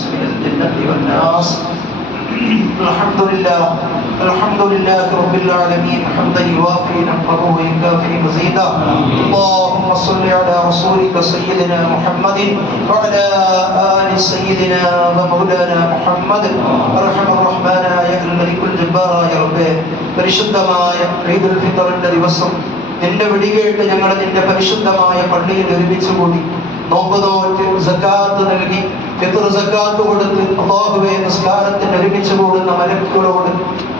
والناس من الجنة والناس. الحمد لله رب العالمين حمدا يوافي نعمه ويكافئ مزيدا. اللهم صل على رسولك سيدنا محمد وعلى آل سيدنا ومولانا محمد. أرحم الرحمن يا الملك الجبار يا ربേ, പരിശുദ്ധമായ ഈദുൽ ഫിത്റിന്റെ ദിവസം നിന്റെ വിളികേട്ട് ഞങ്ങൾ നിന്റെ പരിശുദ്ധമായ പള്ളിയിൽ ഒരുമിച്ച് കൂടി നോമ്പ് നോറ്റ് സക്കാത്ത് നൽകി ഫിത്ർ സക്കാത്ത് കൊടുത്ത് അല്ലാഹുവേ നിസ്കാരത്തിന് ഒരുമിച്ച് കൂടുന്ന മലക്കുകളോട്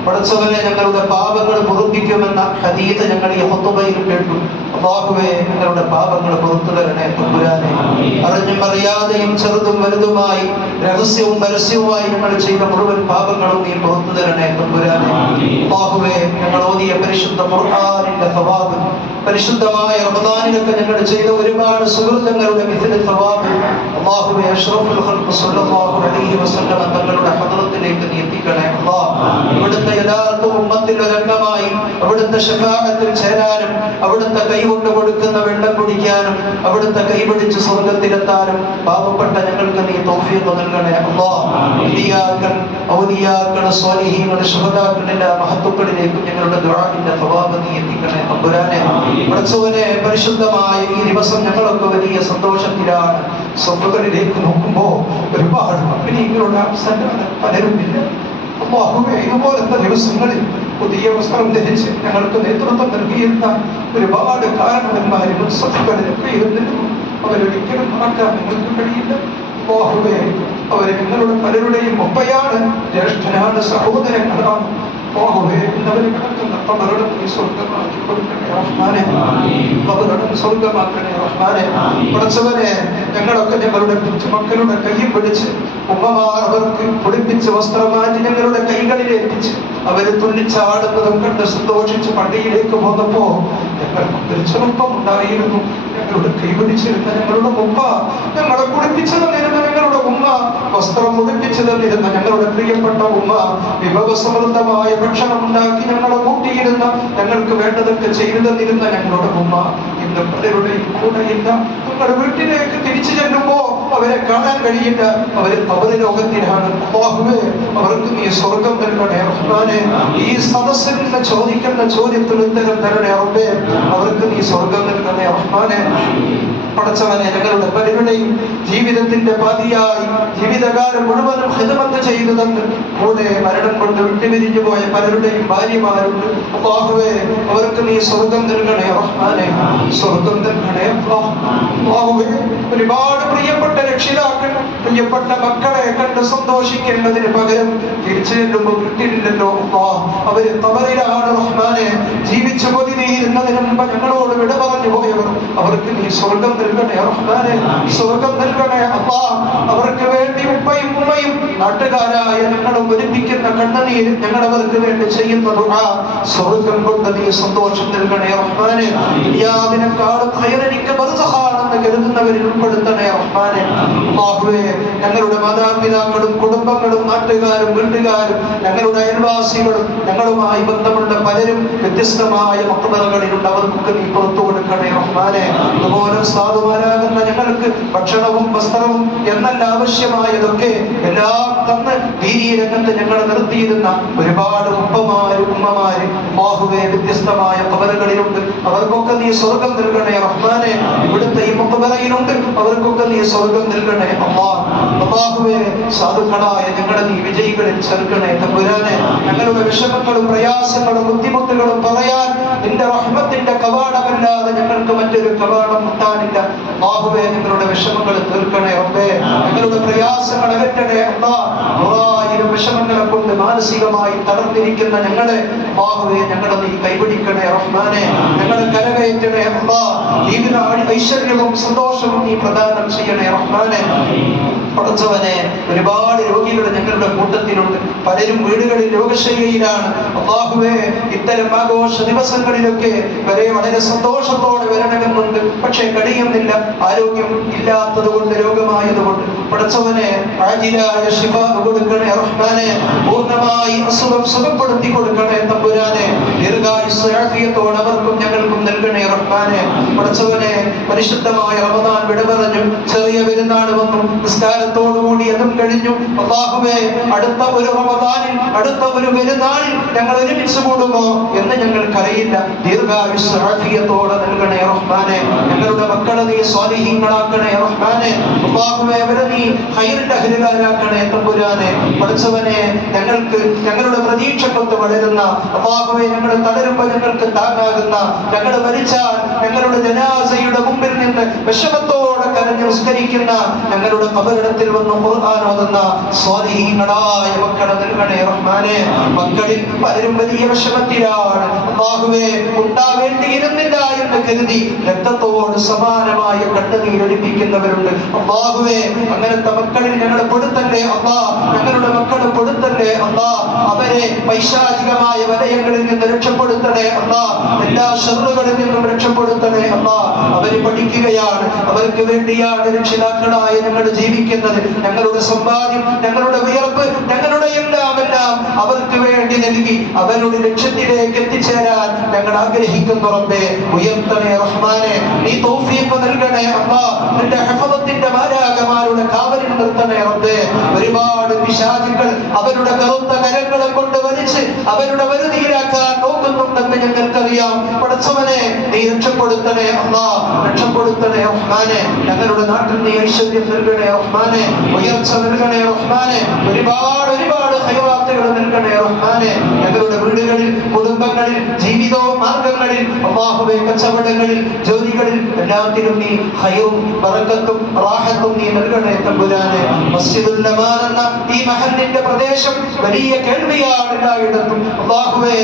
പടച്ചവനെ ഞങ്ങളുടെ പാപങ്ങൾ പൊറുപ്പിക്കുമെന്ന ഹദീസ് ഞങ്ങൾ ഈ ഖുതുബയിൽ കേട്ടു. അല്ലാഹുവേ ഞങ്ങളുടെ പാപങ്ങൾ പൊറുത്തു തരണേ തമ്പുരാനെ. അറിഞ്ഞും അറിയാതെയും ചെറുതും വലുതുമായി രഹസ്യവും പരസ്യവുമായി ഞങ്ങൾ ചെയ്ത മുഴുവൻ പാപങ്ങളും നീ പൊറുത്തു തരണേ തമ്പുരാനെ. അല്ലാഹുവേ ഞങ്ങൾ ഓതിയ പരിശുദ്ധ ഖുർആനിന്റെ സവാബ്, പരിശുദ്ധമായ റമദാനിലൊക്കെ ഞങ്ങൾ ചെയ്ത ഒരുപാട് സുഹൃത്തുക്കളുടെ മിഥില സവാബ് അല്ലാഹുവേ അഷ്റഫുൽ ഖൽഖ് സ്വല്ലല്ലാഹു അലൈഹി വസല്ലം തങ്ങളുടെ ഹദ്റത്തിലേക്ക് നീ എത്തിക്കണേ അല്ലാഹ്. ഇവിടുത്തെ യഥാർത്ഥ ഉമ്മത്തിൽ ഒരംഗമായി അവിടുത്തെ ശഫാഅത്തിൽ ചേരാനും അവിടുത്തെ കൈകൊണ്ട് കൊടുക്കുന്ന വെള്ളം കുടിക്കാനും അവിടുത്തെ കൈപിടിച്ച് സ്വർഗത്തിലെത്താനും പാവപ്പെട്ട ഞങ്ങൾക്ക് നീ തൗഫീഖ് നൽകണേ അല്ലാഹ്. ഇലിയാക്കൾ ഔലിയാക്കൾ സ്വാലിഹീങ്ങൾ ശുഹദാക്കൾ എല്ലാ മഹത്തുക്കളിലേക്കും ഞങ്ങളുടെ ദുആഇന്റെ സവാബ് നീ എത്തിക്കണേ തമ്പുരാനെ. പടച്ചവനെ പരിശുദ്ധമായ ഈ ദിവസം ഞങ്ങളൊക്കെ വലിയ സന്തോഷത്തിലാണ്. സ്വപ്നങ്ങളിലേക്ക് നോക്കുമ്പോൾ ഒരുപാട് അഭിനയങ്ങളുടെ അവസരമാണ് പലരുമില്ല. അല്ലാഹുവേ ഇതുപോലത്തെ ദിവസങ്ങളിൽ പുതിയ വസ്ത്രം ധരിച്ച് ഞങ്ങൾക്ക് നേതൃത്വം നൽകിയിരുന്ന ഒരുപാട് കാരണവന്മാരും സത്യങ്ങളിലൊക്കെ ഇരുന്നിരുന്നു. അവരൊരിക്കലും മറക്കാൻ നിങ്ങൾക്ക് കഴിയില്ല. അല്ലാഹുവേ അവര് നിങ്ങളുടെ പലരുടെയും ഒപ്പയാണ്, ജ്യേഷ്ഠനാണ്, സഹോദരങ്ങളാണ്. അല്ലാഹുവേ ഇന്നവര് കിടക്കുന്ന ഖബറുകൾ നീ സ്വർഗ്ഗമാക്കി കൊടുക്കണേ റഹ്മാനെ. ഖബറുകൾ സ്വർഗ്ഗമാക്കണേ റഹ്മാനെ. പടച്ചവനെ ഞങ്ങളൊക്കെ ഞങ്ങളുടെ മക്കളുടെ കൈയിൽ പിടിച്ച് ഉമ്മമാർ അവർക്ക് കുടിപ്പിച്ച് വസ്ത്രം മാറ്റി ഞങ്ങളുടെ കൈകളിൽ എത്തിച്ച് അവര് തുള്ളിച്ചാടുന്നതും കണ്ട് സന്തോഷിച്ച് പള്ളിയിലേക്ക് പോന്നപ്പോ ഞങ്ങൾക്ക് ചെറുപ്പം ഉണ്ടായിരുന്നു. ഞങ്ങളുടെ കൈ പിടിച്ചിരുന്ന ഞങ്ങളുടെ ഉമ്മ, ഞങ്ങളെ കുടിപ്പിച്ചു തന്നിരുന്ന ഞങ്ങളുടെ ഉമ്മ, വസ്ത്രം മുടിപ്പിച്ചു തന്നിരുന്ന ഞങ്ങളുടെ പ്രിയപ്പെട്ട ഉമ്മ, വിഭവസമൃദ്ധമായ ഭക്ഷണം ഉണ്ടാക്കി ഞങ്ങളെ കൂട്ടിയിരുന്ന, ഞങ്ങൾക്ക് വേണ്ടതൊക്കെ ചെയ്തു തന്നിരുന്ന ഞങ്ങളുടെ ഉമ്മ ഇന്ന് പലരുടെയും കൂടെയില്ല. ഞങ്ങളുടെ വീട്ടിലേക്ക് തിരിച്ചു ചെല്ലുമ്പോ അവരെ കാണാൻ കഴിയില്ല. അവര് അവര് ലോകത്തിലാണ്. അല്ലാഹുവേ അവർക്ക് നീ സ്വർഗം നൽകണേ റഹ്മാനെ. ഈ സദസ്സിൽ നിന്ന് ചോദിക്കുന്ന ചോദ്യത്തിന് ഉത്തരം തരണേ റബ്ബേ. അവർക്ക് നീ സ്വർഗം നൽകണേ റഹ്മാനെ. പടച്ചവനെ ഞങ്ങളുടെ പലരുടെയും ജീവിതത്തിന്റെ പാതിയായി ജീവിതകാലം മുഴുവനും ഖിദ്മത്ത് ചെയ്തു തന്ന് കൂടെ മരണം കൊണ്ട് വിട്ടുപിരിഞ്ഞു പോയ പലരുടെയും ഭാര്യമാരുണ്ട്. അല്ലാഹുവേ അവർക്ക് നീ സ്വർഗം നൽകണേ റഹ്മാനെ. സ്വർഗം നൽകണേ അല്ലാഹുവേ. ഒരുപാട് പ്രിയപ്പെട്ട രക്ഷിതാക്കൾ പ്രിയപ്പെട്ട മക്കളെ കണ്ട് സന്തോഷിക്കേണ്ടതിന് പകരം തിരിച്ചു ചെല്ലുമ്പോൾ കിട്ടിയില്ലല്ലോ അല്ലാഹ്. അവര് ഖബറിലാണ് റഹ്മാനെ. ജീവിച്ചു കൊതി തീരുന്നതിന് മുമ്പ് ഞങ്ങളോട് വിട പറഞ്ഞു പോയവർ, അവർക്ക് നീ സ്വർഗം നൽകണേ റഹ്മാനെ. സ്വർഗം നൽകണേ അല്ലാഹ്. അവർക്ക് വേണ്ടി ഉപ്പയും ഉമ്മയും നാട്ടുകാരായ ഞങ്ങളും ഒരുമിക്കുന്ന കണ്ണുനീര് ഞങ്ങൾ അവർക്ക് വേണ്ടി ചെയ്യുന്ന ദുആ സ്വർഗം കൊണ്ട് നീ സന്തോഷം നൽകണേ റഹ്മാനെ. ദുനിയാവിനെക്കാളും ഖൈർ എനിക്ക് ബർസഖാണെന്ന് കരുതുന്നവരിൽ ഉൾപ്പെടുത്തണേ റഹ്മാനെ. അല്ലാഹുവേ ഞങ്ങളുടെ മാതാപിതാക്കളും കുടുംബങ്ങളും നാട്ടുകാരും വീട്ടുകാരും ഞങ്ങളുടെ അയൽവാസികളും ഞങ്ങളുമായി ബന്ധമുള്ള പലരും വ്യത്യസ്തമായ മക്ബറകളിലുണ്ട്. അവർക്കൊക്കെ നീ പുറത്തു കൊടുക്കണേ റഹ്മാനെ. അതുപോലെ സാധുമാരാകുന്ന ഞങ്ങൾക്ക് ഭക്ഷണവും വസ്ത്രവും എന്നല്ല ആവശ്യമായതൊക്കെ എല്ലാം തന്ന് ദീനീ രംഗത്ത് ഞങ്ങളെ നിർത്തിയിരുന്ന ഒരുപാട് ഉപ്പമാര് ഉമ്മമാര് അല്ലാഹുവേ വ്യത്യസ്തമായ ഖബറുകളിലുണ്ട്. അവർക്കൊക്കെ നീ സ്വർഗം നൽകണേ റഹ്മാനെ. ഇവിടുത്തെ ഈ മഖബറയിലുണ്ട്. അവർക്കൊക്കെ നീ സ്വർഗം നൽകണേ അല്ലാഹ്. അല്ലാഹുവേ സാധുക്കളായ ഞങ്ങളെ നീ വിജയികളിൽ ചേർക്കണേ തമ്പുരാനെ. ഞങ്ങളുടെ വിഷമങ്ങളും പ്രയാസങ്ങളും ബുദ്ധിമുട്ടുകളും പറയാൻ നിന്റെ റഹ്മത്തിന്റെ കവാടമല്ലാതെ ഞങ്ങൾക്ക് മറ്റൊരു കവാടം മുട്ടാനില്ല. അല്ലാഹുവേ ഞങ്ങളുടെ വിഷമങ്ങൾ തീർക്കണേ റബ്ബേ. ഞങ്ങളുടെ പ്രയാസങ്ങൾ അകറ്റണേ അല്ലാഹ്. ആയിരം വിഷമങ്ങളെ കൊണ്ട് മാനസികമായി തളർന്നിരിക്കുന്ന ഞങ്ങളെ അല്ലാഹുവേ ഞങ്ങളെ നീ കൈപിടിക്കണേ റഹ്മാനെ. ഞങ്ങളെ കരകയറ്റണേ അല്ലാഹ്. ജീവിത ഐശ്വര്യവും സന്തോഷവും നീ പ്രദാനം ചെയ്യണേ റഹ്മാനെ. പടച്ചവനെ ഒരുപാട് രോഗികൾ ഞങ്ങളുടെ കൂട്ടത്തിലുണ്ട്. പലരും വീടുകളിൽ രോഗശയ്യയിലാണ്. അല്ലാഹുവേ ഇത്തരം ആഘോഷ ദിവസങ്ങളിലൊക്കെ വരെ വളരെ സന്തോഷത്തോടെ വരണമെന്നുണ്ട്. പക്ഷെ കഴിയുന്നില്ല. ആരോഗ്യം ഇല്ലാത്തത് കൊണ്ട്, രോഗമായതുകൊണ്ട് പടച്ചവനെ ആജിലായ ശിഫ കൊടുക്കണേ റഹ്മാനെ. പൂർണ്ണമായി അസുഖം സുഖപ്പെടുത്തി കൊടുക്കണേ തമ്പുരാനെ. ദീർഘായുസ്സ് ആഫിയത്തോടെ അവർക്കും ഞങ്ങൾക്കും നൽകണേ റഹ്മാനെ. പടച്ചവനെ പരിശുദ്ധമായ റമദാൻ വിട പറഞ്ഞു, ചെറിയ പെരുന്നാൾ വന്നു, നിസ്കാരത്തോടുകൂടി അതും കഴിഞ്ഞു. അല്ലാഹുവേ, അടുത്ത ഒരു റമദാനിൽ അടുത്ത ഒരു പെരുന്നാളിൽ ഞങ്ങൾ ഒരുമിച്ച് കൂടുമോ എന്ന് ഞങ്ങൾക്കറിയില്ല. ദീർഘായുസ്സ് ആഫിയത്തോടെ നൽകണേ റഹ്മാനെ. ഞങ്ങളുടെ മക്കളെ നീ സ്വാലിഹീങ്ങളാക്കണേ റഹ്മാനെ. അല്ലാഹുവേ, അവരെ നീ ഖൈറിന്റെ അഹ്ലുകാരാക്കണേ തമ്പുരാനെ. പഠിച്ചവനെ, ഞങ്ങൾക്ക് ഞങ്ങളുടെ പ്രതീക്ഷക്കൊത്ത് വളരുന്ന, അല്ലാഹുവേ, ഞങ്ങൾ തളരുമ്പോൾ ഞങ്ങൾക്ക് താങ്ങാകുന്ന, ഞങ്ങൾ മരിച്ചാൽ ഞങ്ങളുടെ ജനാസയുടെ മുമ്പിൽ നിന്ന് വിഷമത്തോടെ കരഞ്ഞ് നിസ്കരിക്കുന്ന, ഞങ്ങളുടെ ഖബറിടത്തിൽ വന്ന് ഖുർആൻ ഓതുന്ന സ്വാലിഹീങ്ങളായ മക്കളെ നൽകണേ റഹ്മാനെ. മക്കളിൽ പലരും വലിയ വിഷമത്തിലാണ്. അല്ലാഹുവേ, ഉണ്ടാവേണ്ടിയിരുന്നില്ല എന്ന് കരുതി രക്തത്തോട് സമാനമായ കണ്ണുനീരൊലിപ്പിക്കുന്നവരുണ്ട്. അല്ലാഹുവേ, അങ്ങനത്തെ മക്കളിൽ ഞങ്ങളെ പെടുത്തല്ലേ അല്ലാ. ഞങ്ങളുടെ മക്കളെ പെടുത്തല്ലേ അല്ലാ. അവരെ പൈശാചികമായ വലയങ്ങളിൽ നിന്ന് രക്ഷപ്പെടുത്തണേ അല്ലാ. എല്ലാ ശർറുകളിൽ നിന്നും രക്ഷപ്പെടുത്തണേ അല്ലാ. അവര് പഠിക്കുകയാണ്, അവർക്ക് വേണ്ടിയാണ് രക്ഷിതാക്കളായ ഞങ്ങൾ ജീവിക്കുന്നത്. ഞങ്ങളുടെ സമ്പാദ്യം, ഞങ്ങളുടെ വിയർപ്പ്, ഞങ്ങളുടെ എല്ലാം അവർക്ക് വേണ്ടി നൽകി അവരുടെ ലക്ഷ്യത്തിലേക്ക് എത്തിച്ചേരാൻ ഞങ്ങൾ ആഗ്രഹിക്കുന്നു റബ്ബേ. ഉയർത്തണേ റഹ്മാനെ. നീ തൗഫീഖ് നൽകണേ അല്ലാ. നിന്റെ ഹഫളത്തിന്റെ മാലാഖമാരുടെ കാവലിൽ നിർത്തണേ റബ്ബേ. ഒരുപാട് പിശാചുക്കൾ അവരുടെ കറുത്ത കരങ്ങളെ കൊണ്ട് വലിച്ച് അവരുടെ വരുതിയിലാക്കാൻ നോക്കുന്നുണ്ടെന്ന് ഞങ്ങൾക്കറിയാം. പടച്ചവനെ, നീ രക്ഷപ്പെടുത്തണേ അല്ലാ, രക്ഷപ്പെടുത്തണേ റഹ്മാനെ. ഞങ്ങളുടെ നാട്ടിൽ നീ ഐശ്വര്യം നൽകണേ റഹ്മാനെ, ഉയർച്ച നൽകണേ റഹ്മാനെ. ഒരുപാട് ഖൈറാത്തുകൾ നൽകണേ റഹ്മാനെ. ഞങ്ങളുടെ വീടുകളിൽ, കുടുംബങ്ങളിൽ, ജീവിതോ മാർഗങ്ങളിൽ, അല്ലാഹുവേ, കച്ചവടങ്ങളിൽ, ജോലികളിൽ എല്ലാത്തിലും നീ ഖൈറും ബറക്കത്തും റാഹത്തും നീ നൽകണേ തമ്പുരാനെ. മസ്ജിദുൽ അമാൻ എന്ന ഈ മഹല്ലിന്റെ പ്രദേശം വലിയ കേൾവിയാണ് എല്ലായിടത്തും. അല്ലാഹുവേ,